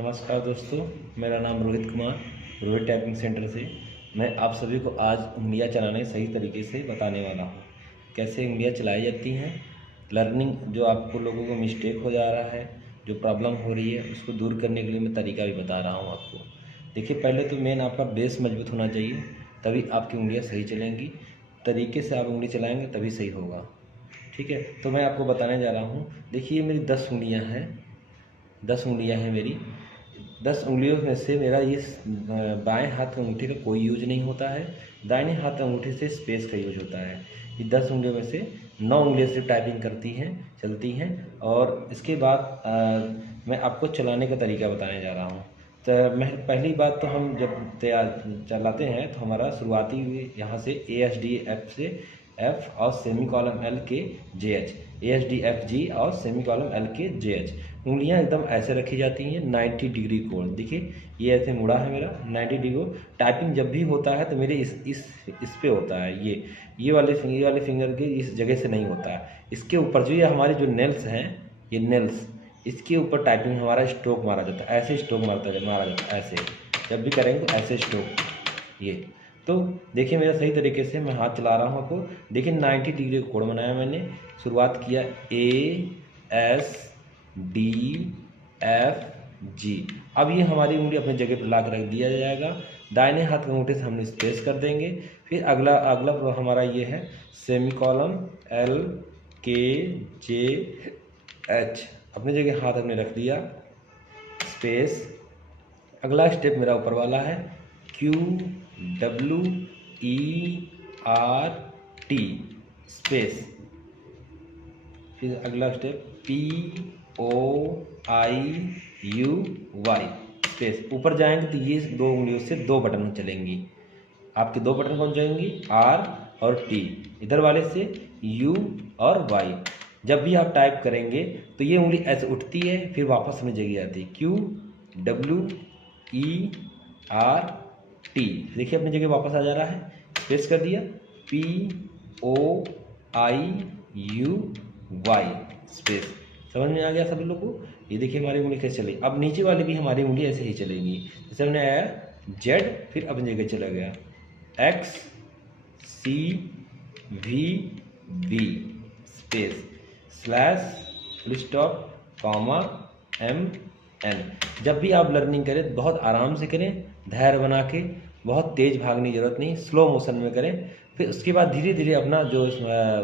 नमस्कार दोस्तों, मेरा नाम रोहित कुमार, रोहित टाइपिंग सेंटर से। मैं आप सभी को आज उंगलियां चलाने सही तरीके से बताने वाला हूं। कैसे उंगलियां चलाई जाती हैं, लर्निंग जो आपको लोगों को मिस्टेक हो जा रहा है, जो प्रॉब्लम हो रही है, उसको दूर करने के लिए मैं तरीका भी बता रहा हूं आपको। देखिए, पहले तो मेन आपका बेस मजबूत होना चाहिए, तभी आपकी उंगलियाँ सही चलेंगी। तरीके से आप उंगली चलाएँगे तभी सही होगा। ठीक है, तो मैं आपको बताने जा रहा हूँ। देखिए, मेरी 10 उंगलियाँ हैं, 10 उंगलियाँ हैं मेरी। 10 उंगलियों में से मेरा ये बाएं हाथ के अंगूठे का कोई यूज नहीं होता है, दाहिने हाथ के अंगूठे से स्पेस का यूज होता है। ये 10 उंगलियों में से 9 उंगलियाँ सिर्फ टाइपिंग करती हैं, चलती हैं। और इसके बाद मैं आपको चलाने का तरीका बताने जा रहा हूँ। तो मैं पहली बात तो हम जब तैयार चलाते हैं तो हमारा शुरुआती यहाँ से ASD F से F और सेमी कॉलम L के JH, ASD F G और सेमी कॉलम L के JH। उंगलियां एकदम ऐसे रखी जाती हैं 90 डिग्री कोण। देखिए, ये ऐसे मुड़ा है मेरा 90 डिग्री। टाइपिंग जब भी होता है तो मेरे इस पे होता है, ये वाले फिंगर के इस जगह से नहीं होता है। इसके ऊपर जो ये हमारे जो नेल्स हैं, ये नेल्स, इसके ऊपर टाइपिंग हमारा स्ट्रोक मारा जाता है। ऐसे स्ट्रोक मारा जाता है, ऐसे जब भी करेंगे तो ऐसे स्ट्रोक। ये तो देखिए, मेरा सही तरीके से मैं हाथ चला रहा हूँ आपको। देखिए, 90 डिग्री कोण बनाया मैंने। शुरुआत किया ASDFG। अब ये हमारी उंगली अपनी जगह पर ला कर रख दिया जाएगा। दाहिने हाथ के अंगूठे से हम स्पेस कर देंगे। फिर अगला हमारा ये है सेमी कॉलम LKJH। अपनी जगह हाथ हमने रख दिया, स्पेस। अगला स्टेप मेरा ऊपर वाला है QWERT, स्पेस। फिर अगला स्टेप POIUY, स्पेस। ऊपर जाएंगे तो ये 2 उंगलियों से 2 बटन चलेंगी। आपके 2 बटन कौन जाएंगी? R और T। इधर वाले से U और Y। जब भी आप टाइप करेंगे तो ये उंगली ऐसे उठती है, फिर वापस अपनी जगह आती है। QWERT, देखिए अपनी जगह वापस आ जा रहा है। स्पेस कर दिया, POIUY, स्पेस। समझ में आ गया सभी लोग को? ये देखिए हमारी उंगली कैसे चली। अब नीचे वाली भी हमारी उंगली ऐसे ही चलेगी। जैसे हमने आया Z, फिर अपनी जगह चला गया XCVB, space, slash, full stop, comma, MN। जब भी आप लर्निंग करें बहुत आराम से करें, धैर्य बना के। बहुत तेज भागने की जरूरत नहीं, स्लो मोशन में करें। फिर उसके बाद धीरे धीरे अपना जो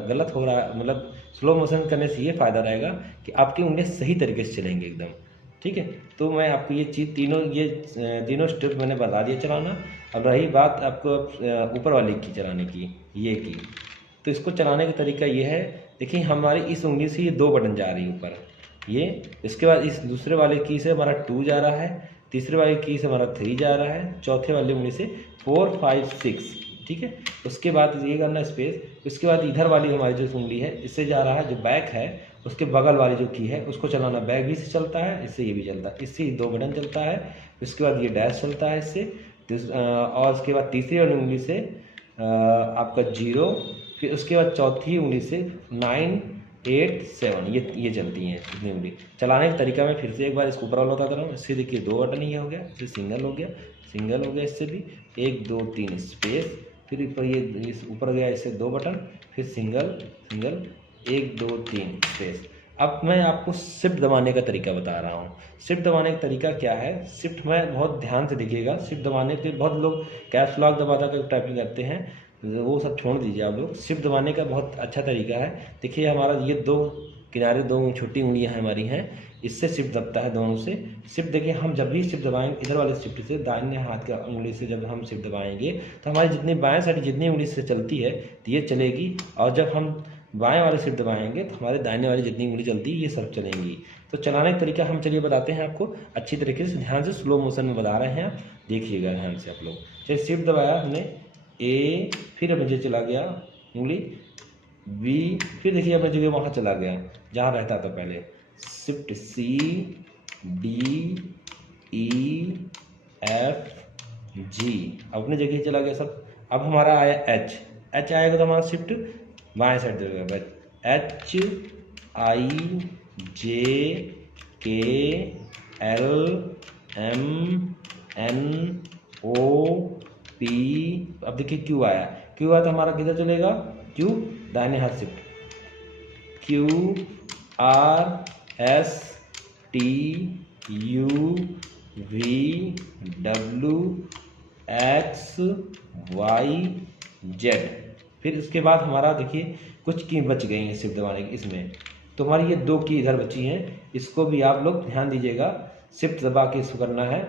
गलत हो रहा है, मतलब स्लो मोशन करने से ये फ़ायदा रहेगा कि आपकी उंगलियां सही तरीके से चलेंगे एकदम। ठीक है, तो मैं आपको ये चीज़ तीनों स्टेप मैंने बता दिया चलाना। अब रही बात आपको ऊपर वाली की चलाने की, ये की, तो इसको चलाने का तरीका ये है। देखिए, हमारी इस उंगली से ये 2 बटन जा रही है ऊपर, ये। इसके बाद इस दूसरे वाले की से हमारा 2 जा रहा है, तीसरे वाले की से हमारा 3 जा रहा है, चौथे वाले उंगली से 4, 5, 6। ठीक है, उसके बाद ये करना स्पेस। उसके बाद इधर वाली हमारी जो उंगली है, इससे जा रहा है जो बैक है, उसके बगल वाली जो की है उसको चलाना। बैक भी से चलता है, इससे ये भी चलता है, इससे 2 बटन चलता है। उसके बाद ये डैश चलता है इससे, और उसके बाद तीसरी वाली उंगली से आपका 0, फिर उसके बाद चौथी उंगली से 9, 8, 7, ये चलती हैं इतनी उंगली। चलाने का तरीका मैं फिर से एक बार इसको ऊपर वाला बताता रहा हूँ। इससे देखिए 2 बटन ये हो गया, इससे सिंगल हो गया, इससे भी 1, 2, 3, स्पेस। फिर ऊपर ये ऊपर गया, इससे 2 बटन, फिर सिंगल, 1, 2, 3, स्पेस। अब मैं आपको शिफ्ट दबाने का तरीका बता रहा हूँ। शिफ्ट दबाने का तरीका क्या है? शिफ्ट में बहुत ध्यान से देखिएगा। शिफ्ट दबाने के बहुत लोग कैप्स लॉक दबा कर टाइपिंग करते हैं, वो सब छोड़ दीजिए आप लोग। शिफ्ट दबाने का बहुत अच्छा तरीका है। देखिए, हमारा ये 2 किनारे 2 छोटी उंगलियां हमारी हैं, इससे शिफ्ट दबता है दोनों से। शिफ्ट देखिए, हम जब भी शिफ्ट दबाएंगे इधर वाले शिफ्ट से, दाहिने हाथ का उंगली से जब हम शिफ्ट दबाएंगे तो हमारी जितनी बाएं साइड जितनी उंगली से चलती है तो ये चलेगी, और जब हम बाएं वाले शिफ्ट दबाएंगे तो हमारे दाहिने वाली जितनी उंगली चलती है ये सब चलेंगी। तो चलाने का तरीका हम चलिए बताते हैं आपको अच्छी तरीके से, ध्यान से स्लो मोशन में बता रहे हैं, देखिएगा ध्यान से आप लोग। चलिए, शिफ्ट दबाया हमने A, फिर अब मुझे चला गया उंगली B, फिर देखिए अपनी जगह वहाँ चला गया जहाँ रहता था पहले। Shift C, D, E, F, G, अपनी जगह चला गया सब। अब हमारा आया H आएगा तो हमारा शिफ्ट बाएं साइड देगा, HIJKL, MNOP। अब देखिए क्यू आया, क्यू आया तो हमारा किधर चलेगा, क्यू दाहिने हाथ शिफ्ट, QRSTUVWXYZ। फिर उसके बाद हमारा देखिए कुछ की बच गई हैं शिफ्ट दबाने की इसमें, तो हमारी ये 2 की इधर बची हैं, इसको भी आप लोग ध्यान दीजिएगा, शिफ्ट दबा के इसको करना है।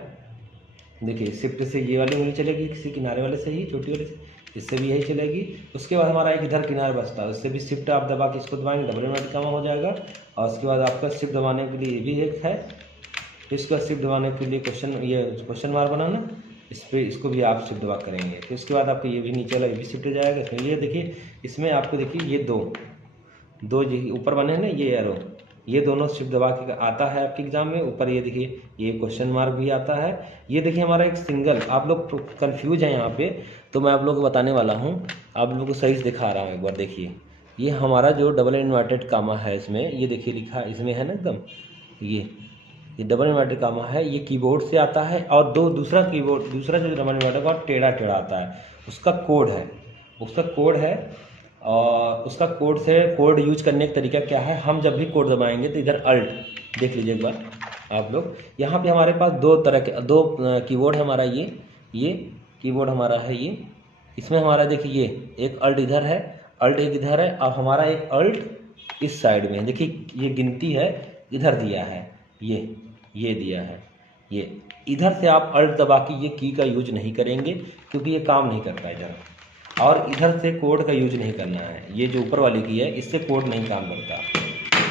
देखिए शिफ्ट से ये वाली उंगली चलेगी किसी किनारे वाले से ही, छोटी वाले से, इससे भी यही चलेगी। उसके बाद हमारा एक इधर किनारा बचता है, उससे भी शिफ्ट आप दबा के इसको दबाएंगे, डबल इन्वर्टेड कॉमा हो जाएगा। और उसके बाद आपका शिफ्ट दबाने के लिए भी एक है, इसका शिफ्ट दबाने के लिए क्वेश्चन मार्क बनाना, इस पर इसको भी आप शिफ्ट दबा करेंगे। फिर उसके बाद आपको ये भी नीचे वाला ये भी शिफ्ट हो जाएगा। इसमें ये देखिए, इसमें आपको देखिए ये दो ऊपर बने हैं ना ये एरो, ये दोनों शिफ्ट दबा के आता है आपके एग्जाम में। ऊपर ये देखिए ये क्वेश्चन मार्क भी आता है। ये देखिए हमारा एक सिंगल, आप लोग कंफ्यूज हैं यहाँ पे, तो मैं आप लोगों को बताने वाला हूँ, आप लोगों को सही से दिखा रहा हूँ। एक बार देखिए, ये हमारा जो डबल इन्वर्टेड कामा है इसमें, ये देखिए लिखा इसमें है ना एकदम, ये डबल इन्वर्टेड कामा है, ये कीबोर्ड से आता है। और दूसरा जो डबल इन्वर्टेड का टेढ़ा आता है, उसका कोड है। और उसका कोड यूज करने का तरीका क्या है, हम जब भी कोड दबाएंगे तो इधर अल्ट देख लीजिए एक बार आप लोग, यहाँ पे हमारे पास दो कीबोर्ड है। हमारा ये कीबोर्ड हमारा है, ये इसमें हमारा देखिए ये एक अल्ट इधर है, अल्ट एक इधर है, और हमारा एक अल्ट इस साइड में देखिए, ये गिनती है इधर दिया है, ये दिया है। ये इधर से आप अल्ट दबा के ये की का यूज नहीं करेंगे, क्योंकि ये काम नहीं करता इधर। और इधर से कोड का यूज नहीं करना है, ये जो ऊपर वाली की है इससे कोड नहीं काम करता।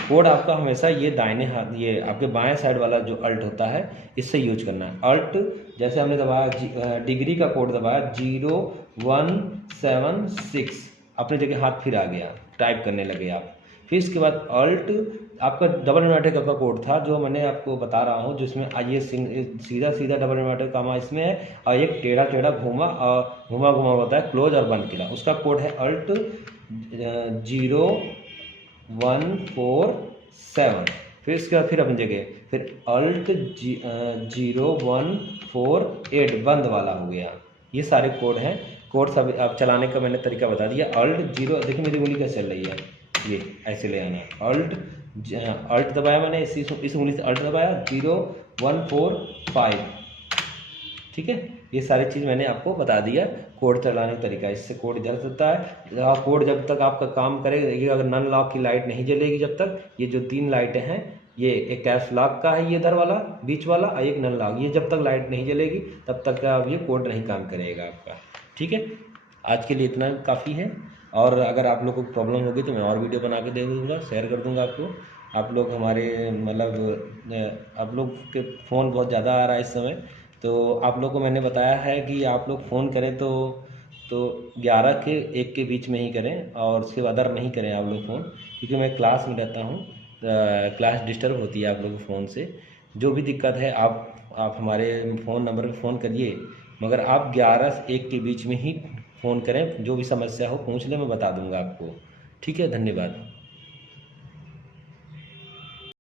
कोड आपका हमेशा ये दाहिने हाथ, ये आपके बाएं साइड वाला जो अल्ट होता है इससे यूज करना है। अल्ट जैसे हमने दबाया, डिग्री का कोड दबाया 0176, अपने जगह हाथ फिर आ गया, टाइप करने लगे आप। फिर इसके बाद अल्ट आपका डबल इन्वर्टेड का कोड था जो मैंने आपको बता रहा हूँ, जिसमें ये सीधा डबल इन्वर्टेड कामा इसमें है, और एक टेढ़ा घुमा होता है, क्लोज और बंद किला, उसका कोड है अल्ट 0147। फिर इसके बाद फिर अपनी जगह फिर अल्ट 0148 बंद वाला हो गया। ये सारे कोड हैं, कोड सब आप चलाने का मैंने तरीका बता दिया। अल्ट 0, देखिए मेरी उंगली कैसे चल रही है, ये ऐसे ले आना, अल्ट दबाया मैंने, इस उंगली से अल्ट दबाया 0145, ठीक है। ये सारी चीज़ मैंने आपको बता दिया कोड चलाने का तरीका। इससे कोड इधर से होता है, कोड जब तक आपका काम करेगा, अगर नन लॉक की लाइट नहीं जलेगी जब तक, ये जो 3 लाइटें हैं, ये एक कैश लॉक का है ये इधर वाला बीच वाला, और एक नन लॉक, ये जब तक लाइट नहीं जलेगी तब तक का ये कोड नहीं काम करेगा आपका, ठीक है। आज के लिए इतना काफ़ी है, और अगर आप लोग को प्रॉब्लम होगी तो मैं और वीडियो बना के दे दूँगा, शेयर कर दूँगा आपको। आप लोग हमारे मतलब आप लोग के फ़ोन बहुत ज़्यादा आ रहा है इस समय, तो आप लोग को मैंने बताया है कि आप लोग फ़ोन करें तो 11 के 1 के बीच में ही करें, और उसके बाद अदर नहीं करें आप लोग फ़ोन, क्योंकि मैं क्लास में रहता हूँ, क्लास डिस्टर्ब होती है आप लोग फ़ोन से। जो भी दिक्कत है आप हमारे फ़ोन नंबर पर फ़ोन करिए, मगर आप 11 से 1 के बीच में ही फ़ोन करें, जो भी समस्या हो पूछ लें, मैं बता दूंगा आपको, ठीक है। धन्यवाद।